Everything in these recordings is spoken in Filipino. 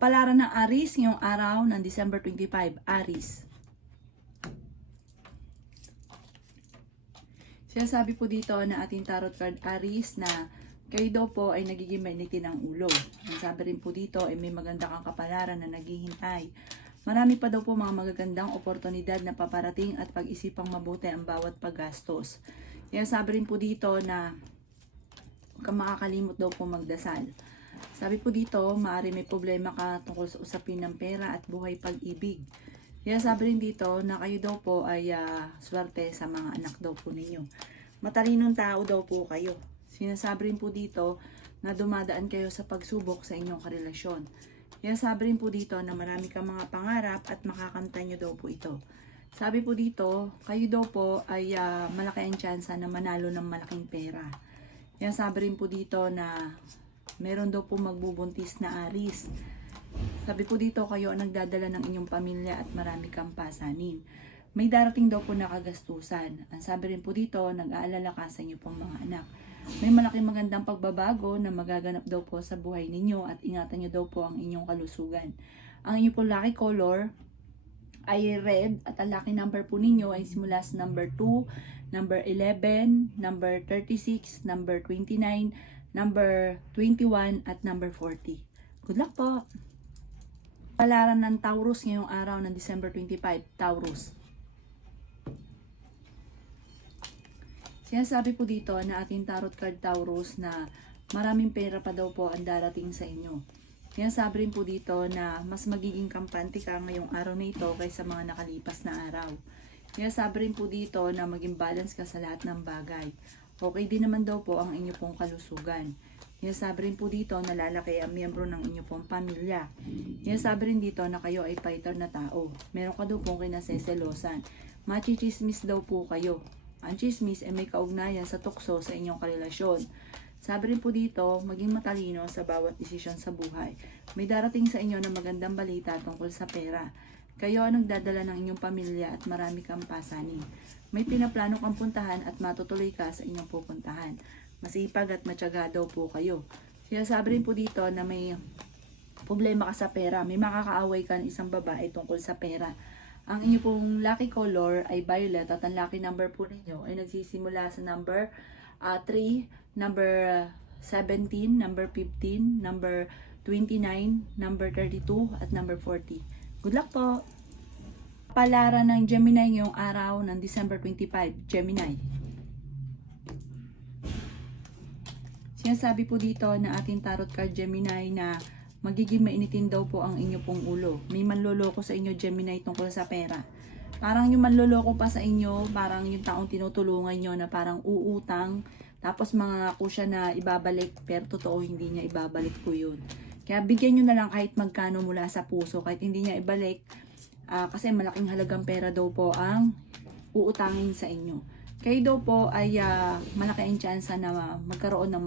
Kapalaran ng Aries ngayong araw ng December 25, Aries. Sinasabi po dito na ating tarot card Aries na kayo daw po ay nagiging mainitin ang ulo. Ang sabi rin po dito ay may maganda kang kapalaran na naghihintay. Marami pa daw po mga magagandang oportunidad na paparating at pag-isipang mabuti ang bawat paggastos. Kaya sabi rin po dito na huwag kang makakalimot daw po magdasal. Sabi po dito, maaari may problema ka tungkol sa usapin ng pera at buhay pag-ibig. Kaya sabi rin dito na kayo daw po ay swerte sa mga anak daw po ninyo. Matalinong tao daw po kayo. Sinasabi rin po dito na dumadaan kayo sa pagsubok sa inyong karelasyon. Kaya sabi rin po dito na marami kang mga pangarap at makakamtan nyo daw po ito. Sabi po dito, kayo daw po ay malaki ang tsansa na manalo ng malaking pera. Kaya sabi rin po dito na meron daw po magbubuntis na Aries. Sabi po dito, kayo ang nagdadala ng inyong pamilya at marami kang pasanin. May darating daw po na kagastusan. Ang sabi rin po dito, nag-aalala ka sa inyo pong mga anak. May malaking magandang pagbabago na magaganap daw po sa buhay ninyo at ingatan nyo daw po ang inyong kalusugan. Ang inyong pong lucky color ay red at ang lucky number po ninyo ay simula sa number 2, number 11, number 36, number 29, number 21 at number 40. Good luck po! Palaran ng Taurus ngayong araw ng December 25, Taurus. Sinasabi po dito na ating tarot card Taurus na maraming pera pa daw po ang darating sa inyo. Sinasabi rin po dito na mas magiging kampante ka ngayong araw na ito kaysa mga nakalipas na araw. Sinasabi rin po dito na maging balance ka sa lahat ng bagay. Okay din naman daw po ang inyo pong kalusugan. Sinasabi rin po dito na lalaki ang miyembro ng inyo pong pamilya. Sinasabi rin dito na kayo ay fighter na tao. Meron ka daw pong kinaseselosan. Machichismis daw po kayo. Ang chismis ay may kaugnayan sa tukso sa inyong karelasyon. Sabi rin po dito, maging matalino sa bawat desisyon sa buhay. May darating sa inyo na magandang balita tungkol sa pera. Kayo ang nagdadala ng inyong pamilya at marami kang pasanin. May pinaplano kang puntahan at matutuloy ka sa inyong pupuntahan. Masipag at matyaga daw po kayo. Sinasabi rin po dito na may problema ka sa pera. May makakaaway ka ng isang babae tungkol sa pera. Ang inyo pong lucky color ay violet at ang lucky number po ninyo ay nagsisimula sa number 3, number 17, number 15, number 29, number 32 at number 40. Good luck po! Palaran ng Gemini ngayong araw ng December 25, Gemini. Sinasabi po dito na ating tarot card Gemini na magiging mainitin daw po ang inyo pong ulo. May manloloko sa inyo Gemini tungkol sa pera. Parang yung manloloko pa sa inyo, parang yung taong tinutulungan nyo na parang uutang, tapos mangako siya na ibabalik, pero totoo hindi niya ibabalik po yun. Kaya bigyan nyo na lang kahit magkano mula sa puso, kahit hindi niya ibalik, kasi malaking halagang pera daw po ang uutangin sa inyo. Kayo daw po ay malaki ang tsansa na magkaroon ng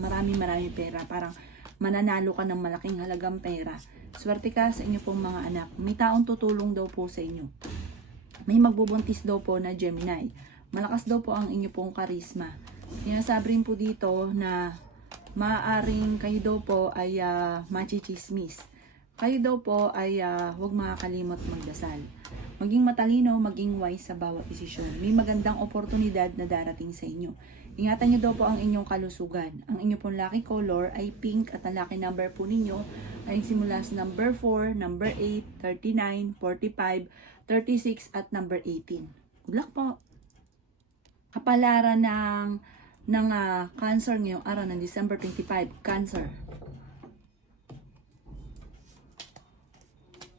marami pera. Parang mananalo ka ng malaking halagang pera. Swerte ka sa inyo pong mga anak. May taong tutulong daw po sa inyo. May magbubuntis daw po na Gemini. Malakas daw po ang inyo pong karisma. Sinasabi rin po dito na maaaring kayo daw po ay machichismis. Kayo daw po ay huwag makakalimot magdasal. Maging matalino, maging wise sa bawat desisyon. May magandang oportunidad na darating sa inyo. Ingatan nyo daw po ang inyong kalusugan. Ang inyong pong lucky color ay pink at ang lucky number po ninyo ay simula sa number 4, number 8, 39, 45, 36 at number 18. Good luck po! Kapalaran ng Cancer ngayong araw ng December 25, Cancer.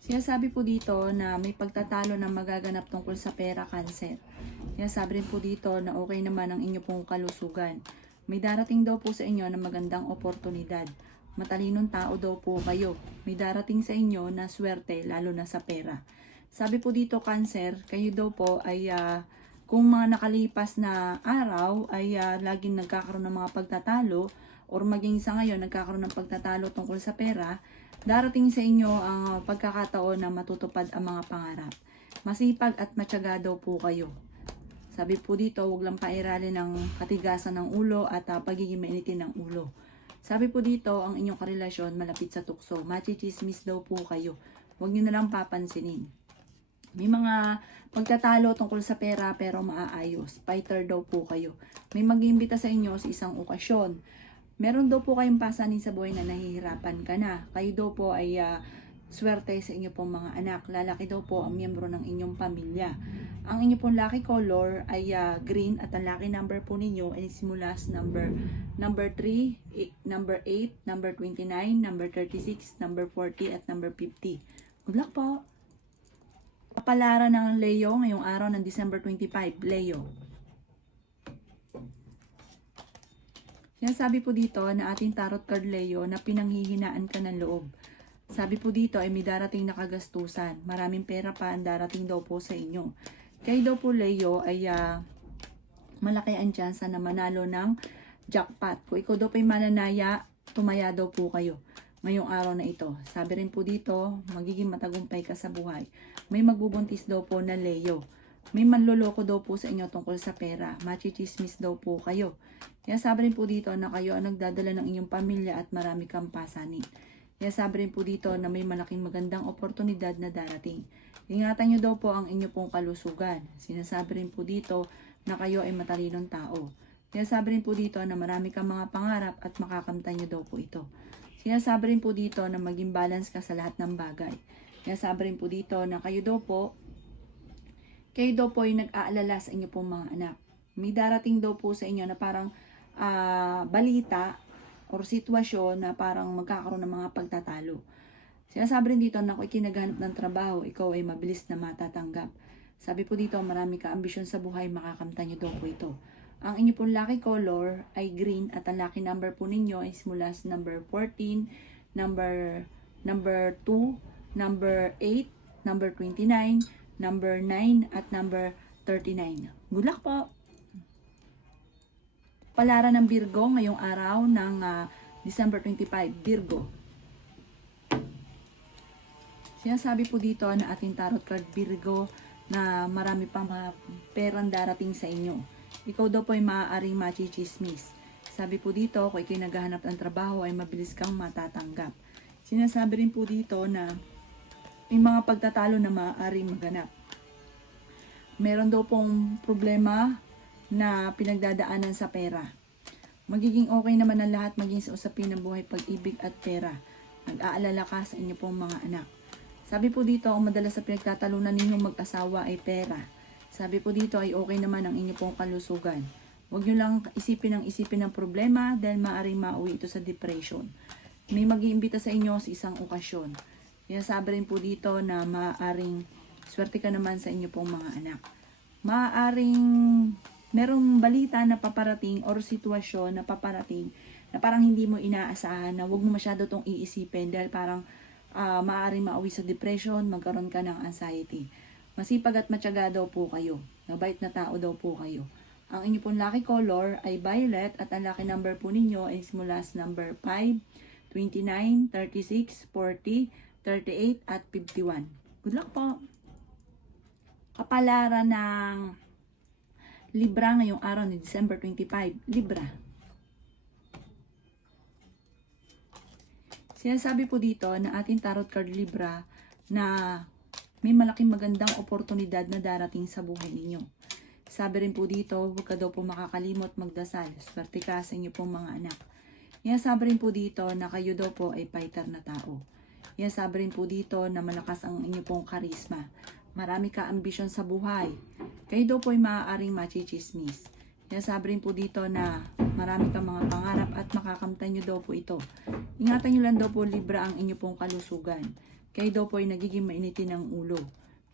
Sinasabi po dito na may pagtatalo na magaganap tungkol sa pera, Cancer. Sinasabi rin po dito na okay naman ang inyo pong kalusugan. May darating daw po sa inyo na magandang oportunidad. Matalinong tao daw po kayo. May darating sa inyo na swerte, lalo na sa pera. Sabi po dito, Cancer, kayo daw po ay kung mga nakalipas na araw ay laging nagkakaroon ng mga pagtatalo or maging sa ngayon nagkakaroon ng pagtatalo tungkol sa pera, darating sa inyo ang pagkakataon na matutupad ang mga pangarap. Masipag at matyaga daw po kayo. Sabi po dito, huwag lang pairalin ng katigasan ng ulo at pagiging mainitin ng ulo. Sabi po dito, ang inyong karelasyon malapit sa tukso. Machichismis daw po kayo. Huwag nyo na lang papansinin. May mga pagtatalo tungkol sa pera pero maaayos. Fighter daw po kayo. May mag-iimbita sa inyo sa isang okasyon. Meron daw po kayong pasanin sa buhay na nahihirapan ka na. Kayo daw po ay swerte sa inyo pong mga anak. Lalaki daw po ang miyembro ng inyong pamilya. Ang inyo pong lucky color ay green at ang lucky number po ninyo ay simula sa number 3, number 8, number 29, number 36, number 40 at number 50. Good luck po! Kapalaran ng Leo ngayong araw ng December 25, Leo. Sinasabi po dito na ating tarot card Leo na pinanghihinaan ka ng loob. Sabi po dito ay may darating na kagastusan. Maraming pera pa ang darating daw po sa inyo. Kayo daw po Leo ay malaki ang tsansa na manalo ng jackpot. Kung ikaw daw po ay mananaya, tumaya daw po kayo ngayong araw na ito. Sabi rin po dito, magiging matagumpay ka sa buhay. May magbubuntis daw po na Leo. May manloloko daw po sa inyo tungkol sa pera. Machichismis daw po kayo. Kaya sabi rin po dito na kayo ang nagdadala ng inyong pamilya at marami kang pasanin. Kaya sabi rin po dito na may malaking magandang oportunidad na darating. Ingatan nyo daw po ang inyo pong kalusugan. Sinasabi rin po dito na kayo ay matalinong tao. Kaya sabi rin po dito na marami kang mga pangarap at makakamtan nyo daw po ito. Sinasabi rin po dito na maging balance ka sa lahat ng bagay. Kaya sabi rin po dito na kayo daw po ay nag-aalala sa inyo pong mga anak. May darating daw po sa inyo na parang balita or sitwasyon na parang magkakaroon ng mga pagtatalo. Sinasabi rin dito na kung ikinaghanap ng trabaho, ikaw ay mabilis na matatanggap. Sabi po dito, marami ka ambisyon sa buhay, makakamtan nyo daw po ito. Ang inyo pong lucky color ay green at ang lucky number po ninyo ay simula sa number 14, number 2, number 8, number 29, number 9, at number 39. Good luck po! Palaran ng Virgo ngayong araw ng December 25, Virgo. Sinasabi po dito na ating tarot card Virgo na marami pang perang darating sa inyo. Ikaw daw po ay maaaring machichismis. Sabi po dito, kung ikay naghahanap ng trabaho ay mabilis kang matatanggap. Sinasabi rin po dito na may mga pagtatalo na maaaring maganap. Meron daw pong problema na pinagdadaanan sa pera. Magiging okay naman ang lahat maging sa usapin ng buhay, pag-ibig at pera. Nag-aalala ka sa inyo pong mga anak. Sabi po dito, ang madalas sa pinagtatalunan ninyong mag-asawa ay pera. Sabi po dito ay okay naman ang inyo pong kalusugan. Huwag nyo lang isipin ng problema dahil maaaring mauwi ito sa depression. May mag-iimbita sa inyo sa isang okasyon. Kaya sabi rin po dito na maaaring swerte ka naman sa inyo pong mga anak. Maaaring merong balita na paparating or sitwasyon na paparating na parang hindi mo inaasahan, na huwag mo masyado itong iisipin dahil parang maaaring mauwi sa depression, magkaroon ka ng anxiety. Masipag at matyaga daw po kayo. Mabait na tao daw po kayo. Ang inyo pong lucky color ay violet at ang lucky number po ninyo ay simula sa number 5, 29, 36, 40, 38 at 51. Good luck po! Kapalaran ng Libra ngayong araw ni December 25, Libra. Sinasabi po dito na ating tarot card Libra na may malaking magandang oportunidad na darating sa buhay ninyo. Sabi rin po dito, huwag ka daw po makakalimot magdasal. Swerte ka sa inyo pong mga anak. Sabi rin po dito na kayo daw po ay fighter na tao. Sabi rin po dito na malakas ang inyo pong karisma. Marami ka ambisyon sa buhay. Kayo daw po ay maaaring machichismis. Sabi rin po dito na marami kang mga pangarap at makakamtan nyo daw po ito. Ingatan nyo lang daw po Libra ang inyo pong kalusugan. Kayo daw po ay nagiging mainitin ng ulo.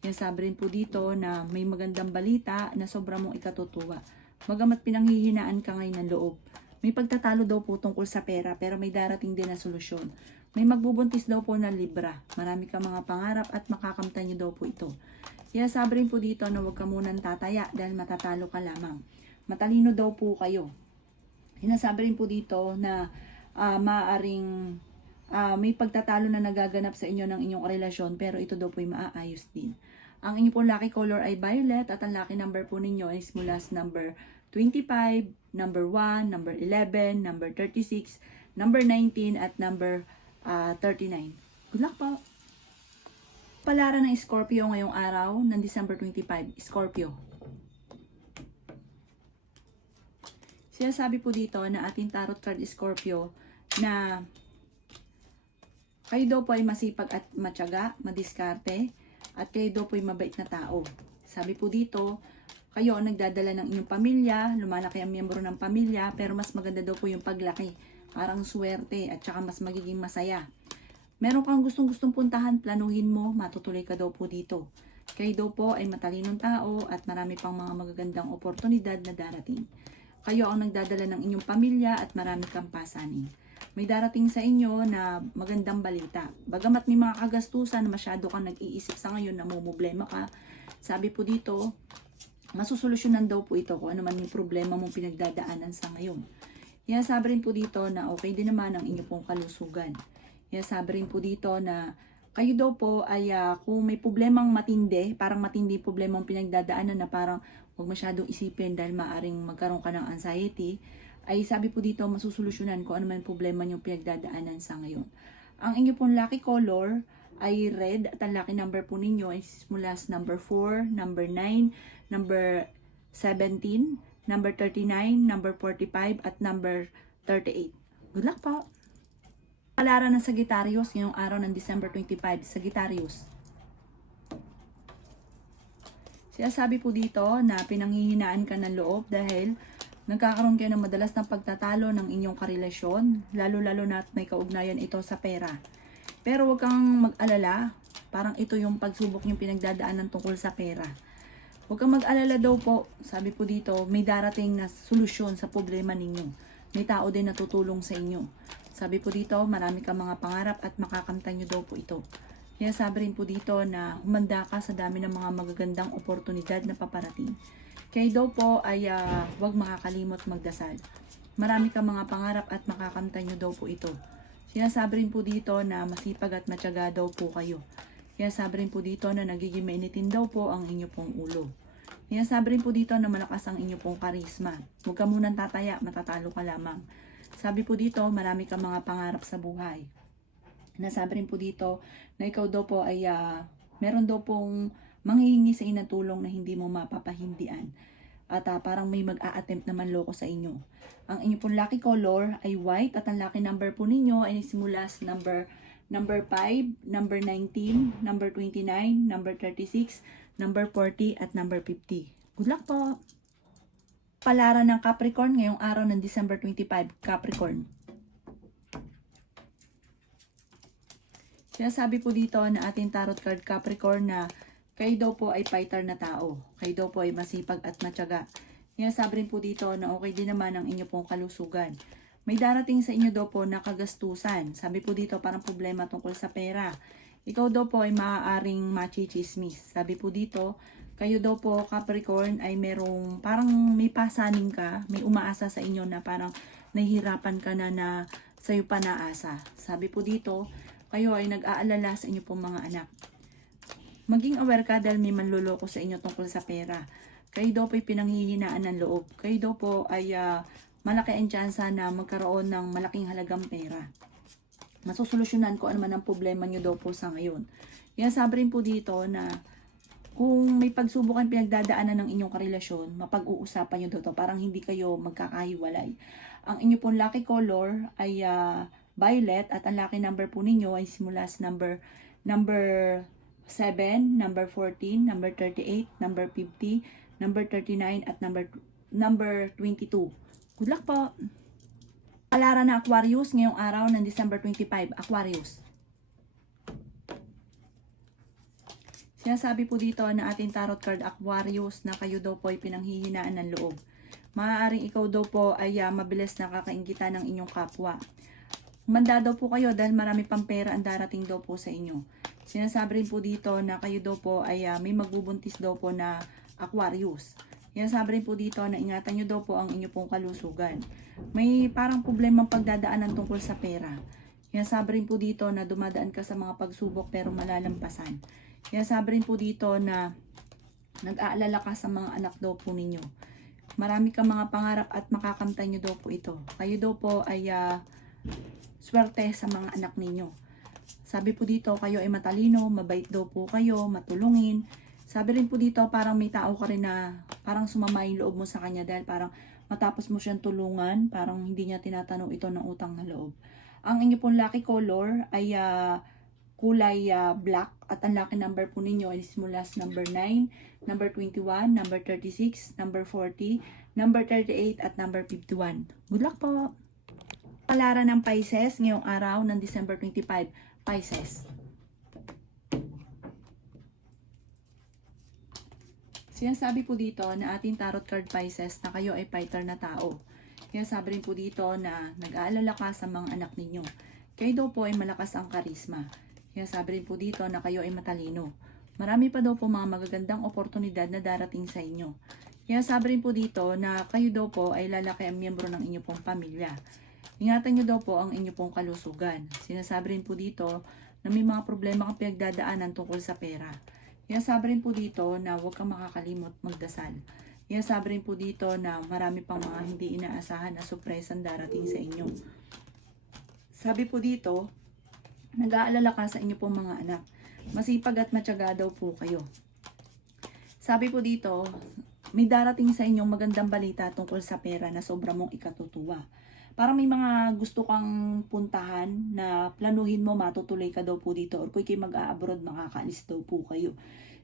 Sabi rin po dito na may magandang balita na sobra mong ikatutuwa. Bagamat pinanghihinaan ka ngayon ng loob. May pagtatalo daw po tungkol sa pera pero may darating din na solusyon. May magbubuntis daw po na Libra. Marami ka mga pangarap at makakamtan nyo daw po ito. Sabi rin po dito na huwag ka munang tataya dahil matatalo ka lamang. Matalino daw po kayo. Sinasabi rin po dito na maaaring may pagtatalo na nagaganap sa inyo ng inyong relasyon pero ito daw po ay maaayos din. Ang inyo pong lucky color ay violet at ang lucky number po ninyo ay mula sa number 25, number 1, number 11, number 36, number 19 at number 39. Good luck po! Palaran ng Scorpio ngayong araw ng December 25. Scorpio. Sinasabi po dito na ating tarot card Scorpio na kayo daw po ay masipag at matyaga, madiskarte, at kayo daw po ay mabait na tao. Sabi po dito, kayo ang nagdadala ng inyong pamilya, lumalaki ang miyembro ng pamilya, pero mas maganda daw po yung paglaki. Parang swerte at saka mas magiging masaya. Meron kang gustong puntahan, planuhin mo, matutuloy ka daw po dito. Kayo daw po ay matalinong tao at marami pang mga magagandang oportunidad na darating. Kayo ang nagdadala ng inyong pamilya at marami kang pasanin. May darating sa inyo na magandang balita. Bagamat may mga kagastusan, masyado kang nag-iisip sa ngayon, namumblema ka. Sabi po dito, masusolusyonan daw po ito kung ano man yung problema mong pinagdadaanan sa ngayon. Sabi rin po dito na okay din naman ang inyong pong kalusugan. Sabi rin po dito na kayo daw po ay kung may problemang matindi, parang matindi problemang pinagdadaanan na parang huwag masyadong isipin dahil maaring magkaroon ka ng anxiety, ay sabi po dito masusolusyonan kung ano man problema nyo pinagdadaanan sa ngayon. Ang inyo pong lucky color ay red at ang lucky number po ninyo ay mula sa number 4, number 9, number 17, number 39, number 45 at number 38. Good luck po! Palaran ng Sagittarius ngayong araw ng December 25. Sagittarius. Sinasabi po dito na pinanghihinaan ka ng loob dahil nagkakaroon kayo ng madalas ng pagtatalo ng inyong karelasyon, lalo-lalo na may kaugnayan ito sa pera. Pero huwag kang mag-alala, parang ito yung pagsubok yung pinagdadaanan tungkol sa pera. Huwag kang mag-alala daw po, sabi po dito, may darating na solusyon sa problema ninyo. May tao din na tutulong sa inyo. Sabi po dito, marami kang mga pangarap at makakamtan nyo daw po ito. Sabi rin po dito na humanda ka sa dami ng mga magagandang oportunidad na paparating. Kayo daw po ay huwag makakalimot magdasal. Marami kang mga pangarap at makakamtan nyo daw po ito. Sinasabi rin po dito na masipag at matyaga daw po kayo. Sabi rin po dito na nagiging mainitin daw po ang inyo pong ulo. Sabi rin po dito na malakas ang inyo pong karisma. Huwag ka munang tataya, matatalo ka lamang. Sabi po dito, marami kang mga pangarap sa buhay. Nasabi rin po dito na ikaw daw po ay meron daw pong manghihingi sa inyo ng tulong na hindi mo mapapahindian. At parang may mag-a-attempt naman loko sa inyo. Ang inyo pong lucky color ay white at ang lucky number po ninyo ay simula sa number 5, number 19, number 29, number 36, number 40 at number 50. Good luck po! Palaran ng Capricorn ngayong araw ng December 25. Capricorn. Sinasabi po dito na ating tarot card Capricorn na kayo daw po ay fighter na tao. Kayo daw po ay masipag at matyaga. Sinasabi rin po dito na okay din naman ang inyo pong kalusugan. May darating sa inyo daw po na kagastusan. Sabi po dito parang problema tungkol sa pera. Ikaw daw po ay maaaring machichismis. Sabi po dito, kayo daw po Capricorn ay merong parang may pasaning ka, may umaasa sa inyo na parang nahihirapan ka na sa'yo pa naasa. Sabi po dito, kayo ay nag-aalala sa inyo pong mga anak. Maging aware ka dahil may manloloko sa inyo tungkol sa pera. Kayo daw po ay pinanghihinaan ng loob. Kayo daw po ay malaki ang tsansa na magkaroon ng malaking halagang pera. Masusolusyonan ko ano man ang problema nyo daw po sa ngayon. Sabi rin po dito na kung may pagsubukan pinagdadaanan ng inyong karelasyon, mapag-uusapan nyo daw to. Parang hindi kayo magkakahiwalay. Ang inyo pong lucky color ay violet at ang lucky number po ninyo ay simula sa number 7, number 14, number 38, number 50, number 39 at number 22. Good luck po! Palaran na Aquarius ngayong araw ng December 25. Aquarius. Sinasabi po dito na ating tarot card Aquarius na kayo daw po ay pinanghihinaan ng loob. Maaaring ikaw daw po ay mabilis na kakaingitan ng inyong kapwa. Humanda daw po kayo dahil marami pang pera ang darating daw po sa inyo. Sinasabi rin po dito na kayo daw po ay may magbubuntis daw po na Aquarius. Sinasabi rin po dito na ingatan nyo daw po ang inyo pong kalusugan. May parang problemang pagdadaanan tungkol sa pera. Sinasabi rin po dito na dumadaan ka sa mga pagsubok pero malalampasan. Sinasabi rin po dito na nag-aalala ka sa mga anak daw po ninyo. Marami kang mga pangarap at makakamtan nyo daw po ito. Kayo daw po ay swerte sa mga anak ninyo. Sabi po dito, kayo ay matalino, mabait daw po kayo, matulungin. Sabi rin po dito, parang may tao ka rin na parang sumama yung loob mo sa kanya dahil parang matapos mo siyang tulungan, parang hindi niya tinatanong ito ng utang na loob. Ang inyo pong lucky color ay kulay black at ang lucky number po ninyo ay simula sa number 9, number 21, number 36, number 40, number 38 at number 51. Good luck po! Palaran ng Pisces ngayong araw ng December 25, Pisces. Sinasabi po dito na ating tarot card Pisces na kayo ay fighter na tao. Sinasabi rin po dito na nag-aalala ka sa mga anak ninyo. Kayo daw po ay malakas ang karisma. Sinasabi rin po dito na kayo ay matalino. Marami pa daw po mga magagandang oportunidad na darating sa inyo. Sinasabi rin po dito na kayo daw po ay lalaki ang miyembro ng inyong pong pamilya. Ingatan nyo daw po ang inyong pong kalusugan. Sinasabi rin po dito na may mga problema kang pinagdadaanan tungkol sa pera. Sinasabi rin po dito na huwag kang makakalimot magdasal. Sinasabi rin po dito na marami pang mga hindi inaasahan na surpresang darating sa inyo. Sabi po dito, nag-aalala ka sa inyo pong mga anak. Masipag at matyaga daw po kayo. Sabi po dito, may darating sa inyong magandang balita tungkol sa pera na sobra mong ikatutuwa. Parang may mga gusto kang puntahan na planuhin mo, matutuloy ka daw po dito. Or kung kayo mag-a-abroad, makakaalis daw po kayo.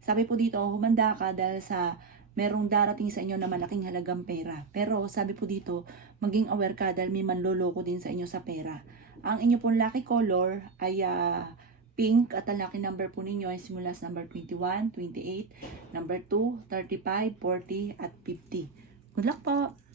Sabi po dito, humanda ka dahil sa merong darating sa inyo na malaking halagang pera. Pero sabi po dito, maging aware ka dahil may manloloko din sa inyo sa pera. Ang inyo pong lucky color ay pink at ang lucky number po ninyo ay simula sa number 21, 28, number 2, 35, 40 at 50. Good luck po!